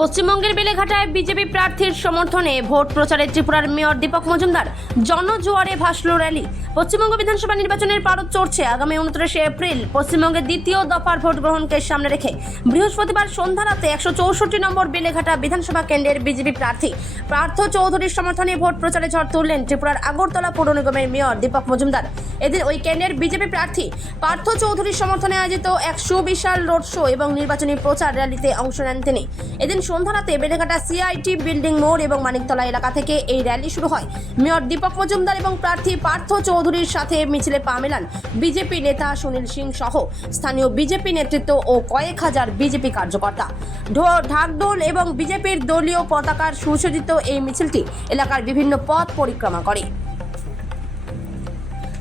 পশ্চিমবঙ্গের বেলেঘাটায় বিজেপি প্রার্থীর সমর্থনে ভোট প্রচারে ত্রিপুরার মেয়র দীপক মজুমদার জনজোয়ারে ভাসল র্যালি। পশ্চিমবঙ্গ বিধানসভা নির্বাচনের পারদ চড়ছে। আগামী 29 এপ্রিল পশ্চিমবঙ্গের দ্বিতীয় দফার ভোট গ্রহণকে সামনে রেখে বৃহস্পতিবার সন্ধ্যা রাতে 164 নম্বর বেলেঘাটা বিধানসভা কেন্দ্রের বিজেপি প্রার্থী পার্থ চৌধুরীর সমর্থনে ভোট প্রচারে ঝড় তুললেন ত্রিপুরার আগরতলা পৌর নিগমের মেয়র দীপক মজুমদার। এদিন ওই কেন্দ্রের বিজেপি প্রার্থী পার্থ চৌধুরীর সমর্থনে আয়োজিত এক সুবিশাল রোড শো এবং নির্বাচনী প্রচার র্যালিতে অংশ নেন তিনি। এদিন সন্ধ্যা রাতে বেলেঘাটা সিআইটি বিল্ডিং মোড় এবং মানিকতলা এলাকা থেকে এই র্যালি শুরু হয়। মেয়র দীপক মজুমদার এবং প্রার্থী পার্থ চৌধুরীর সাথে মিছিলে পা মেলান বিজেপি নেতা সুনীল সিং সহ স্থানীয় বিজেপি নেতৃত্ব ও কয়েক হাজার বিজেপি কার্যকর্তা। ঢাকঢোল এবং বিজেপির দলীয় পতাকার সুসজ্জিত এই মিছিলটি এলাকার বিভিন্ন পথ পরিক্রমা করে।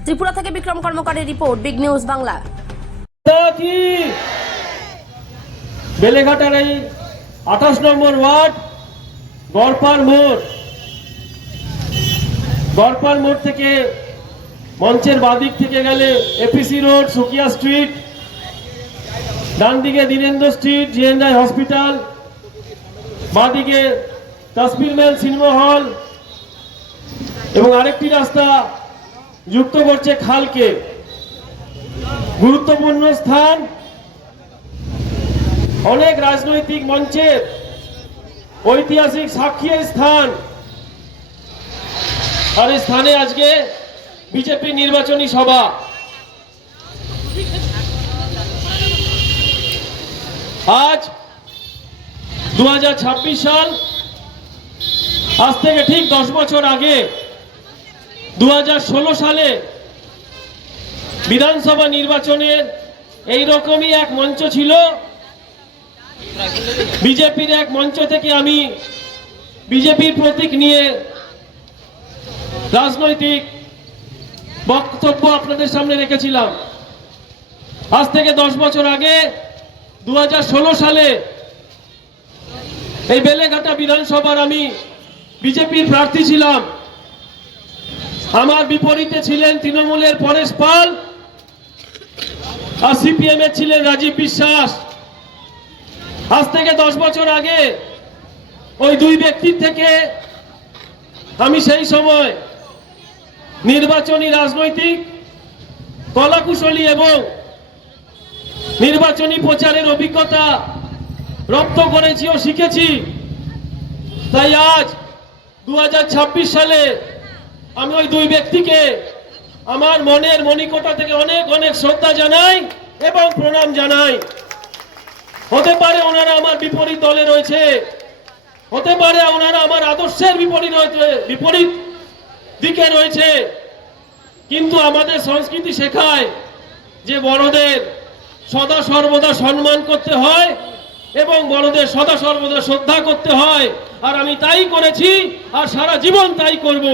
ত্রিপুরা থেকে বিক্রম কর্মকারের রিপোর্ট, বিগ নিউজ বাংলা। বেলেঘাটার এই 28 নম্বর ওয়ার্ড গড়পাল মোড় থেকে মঞ্চের বাদিক থেকে গেলে এপিসি রোড, সুকিয়া স্ট্রিট, ডান দিকে দীনেন্দ্র স্ট্রিট, জিএনআই হসপিটাল, বাদিকে কাশ্মীর মেল সিনেমা হল এবং আরেকটি রাস্তা যুক্ত করছে খালকে। গুরুত্বপূর্ণ স্থান, অনেক রাজনৈতিক মঞ্চের ঐতিহাসিক সাক্ষী স্থান। আর এই স্থানে আজকে বিজেপি নির্বাচনী সভা। আজ 2026 সাল, আজ থেকে ঠিক 10 বছর আগে 2016 সালে বিধানসভা নির্বাচনের এইরকমই এক মঞ্চ ছিল। বিজেপির এক মঞ্চ থেকে আমি বিজেপির প্রতীক নিয়ে রাজনৈতিক বক্তব্য আপনাদের সামনে রেখেছিলাম। আজ থেকে 10 বছর আগে 2016 সালে এই বেলেঘাটা বিধানসভার আমি বিজেপির প্রার্থী ছিলাম। আমার বিপরীতে ছিলেন তৃণমূলের পরেশ পাল আর সিপিএম এর ছিলেন রাজীব বিশ্বাস। আজ থেকে 10 বছর আগে ওই দুই ব্যক্তির থেকে আমি সেই সময় নির্বাচনী রাজনৈতিক কলাকুশলী এবং নির্বাচনী প্রচারের অভিজ্ঞতা রপ্ত করেছি ও শিখেছি। তাই আজ 2026 সালে আমি ওই দুই ব্যক্তিকে আমার মনের মণিকোটা থেকে অনেক অনেক শ্রদ্ধা জানাই এবং প্রণাম জানাই। হতে পারে ওনারা আমার বিপরীত দলে রয়েছে, হতে পারে ওনারা আমার আদর্শের বিপরীত দিকে রয়েছে, কিন্তু আমাদের সংস্কৃতি শেখায় যে বড়দের সদা সর্বদা সম্মান করতে হয় এবং বড়দের সদা সর্বদা শ্রদ্ধা করতে হয়। আর আমি তাই করেছি আর সারা জীবন তাই করব।